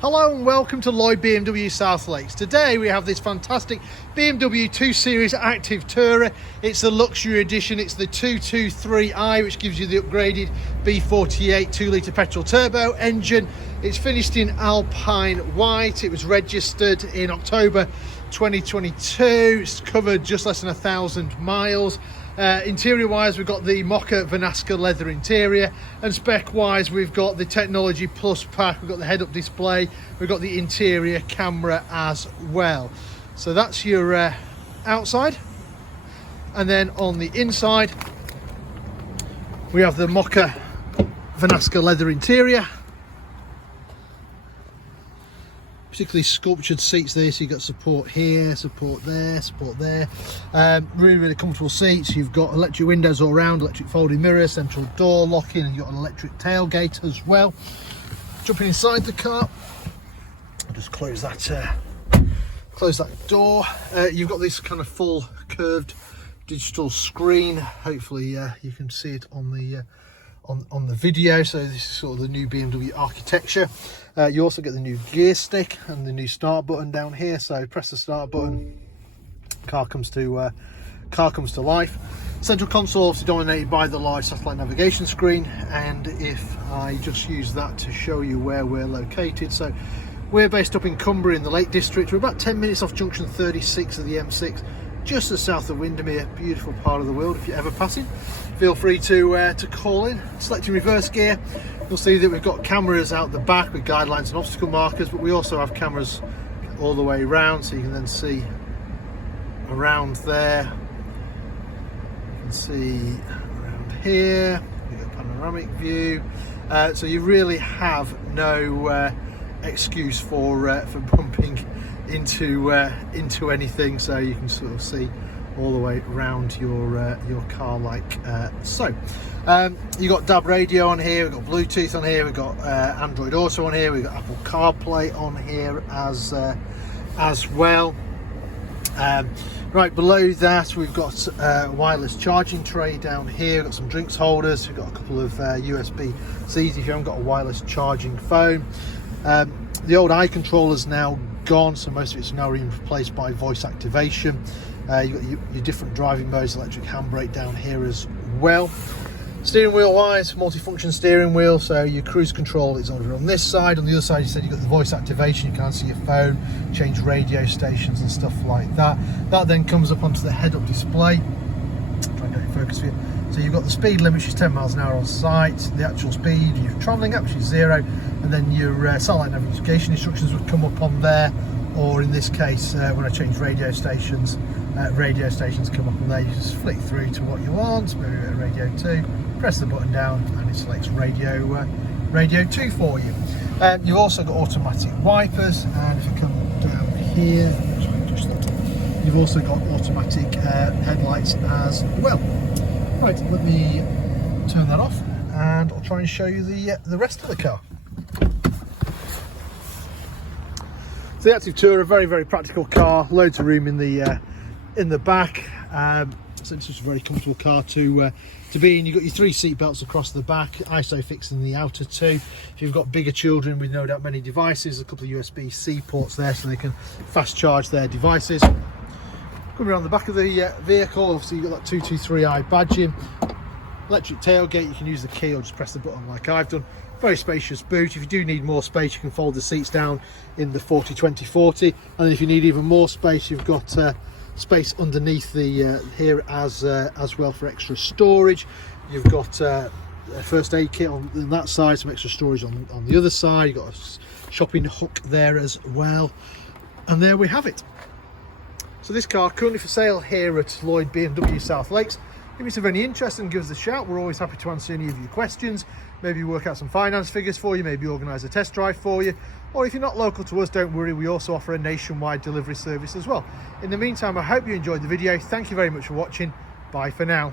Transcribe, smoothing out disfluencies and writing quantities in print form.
Hello and welcome to Lloyd BMW South Lakes. Today we have this fantastic BMW 2 Series Active Tourer. It's the luxury edition. It's the 223i, which gives you the upgraded B48 2-litre petrol turbo engine. It's finished in Alpine White. It was registered in October 2022. It's covered just less than 1,000 miles. Interior wise, we've got the Mocha Vernasca Leather interior, and spec wise we've got the Technology Plus pack, we've got the head-up display, we've got the interior camera as well. So that's your outside, and then on the inside we have the Mocha Vernasca Leather interior. Particularly sculptured seats there, so you've got support here, support there, support there. Really comfortable seats. You've got electric windows all around, electric folding mirror, central door locking, and you've got an electric tailgate as well. Jumping inside the car, I'll just close that door. You've got this kind of full curved digital screen. Hopefully you can see it on the video. So this is sort of the new BMW architecture. You also get the new gear stick and the new start button down here. So press the start button, car comes to life. Central console obviously dominated by the large satellite navigation screen, and if I just use that to show you where we're located, so we're based up in Cumbria in the Lake District. We're about 10 minutes off junction 36 of the M6, just to the south of Windermere. Beautiful part of the world. If you're ever passing, feel free to call in. Selecting reverse gear, you'll see that we've got cameras out the back with guidelines and obstacle markers, but we also have cameras all the way around, so you can then see around there. You can see around here. We've got a panoramic view, so you really have no excuse for bumping into anything. So you can sort of see all the way around your car like so. You've got DAB radio on here, we've got Bluetooth on here, we've got Android Auto on here, we've got Apple CarPlay on here as well. Right below that we've got a wireless charging tray down here. We've got some drinks holders, we've got a couple of USB-Cs if you haven't got a wireless charging phone. The old eye controller's now gone, so most of it's now being replaced by voice activation. You've got your different driving modes, electric handbrake down here as well. Steering wheel wise, multifunction steering wheel, so your cruise control is over on this side. On the other side, you said you've got the voice activation, you can't see your phone, change radio stations and stuff like that. That then comes up onto the head-up display. Try and get it in focus for you. So you've got the speed limit, which is 10 miles an hour on site, the actual speed you're travelling at, which is 0, and then your satellite navigation instructions would come up on there, or in this case, when I change radio stations come up on there. You just flick through to what you want, maybe a radio 2, press the button down, and it selects radio 2 for you. You've also got automatic wipers, and if you come down here, you've also got automatic headlights as well. Right, let me turn that off, and I'll try and show you the rest of the car. So the Active Tourer, a very practical car, loads of room in the back. So it's just a very comfortable car to be in. You've got your 3 seat belts across the back, ISOFIX in the outer 2. If you've got bigger children with no doubt many devices, a couple of USB-C ports there so they can fast charge their devices. Coming around the back of the vehicle, obviously you've got that 223i badging. Electric tailgate, you can use the key or just press the button like I've done. Very spacious boot. If you do need more space, you can fold the seats down in the 40-20-40, and then if you need even more space, you've got space underneath the here as well for extra storage. You've got a first aid kit on that side, some extra storage on the other side. You've got a shopping hook there as well, and there we have it. So this car currently for sale here at Lloyd BMW South Lakes. If it's of any interest, then give us a shout. We're always happy to answer any of your questions, maybe work out some finance figures for you, maybe organise a test drive for you, or if you're not local to us, don't worry, we also offer a nationwide delivery service as well. In the meantime, I hope you enjoyed the video. Thank you very much for watching. Bye for now.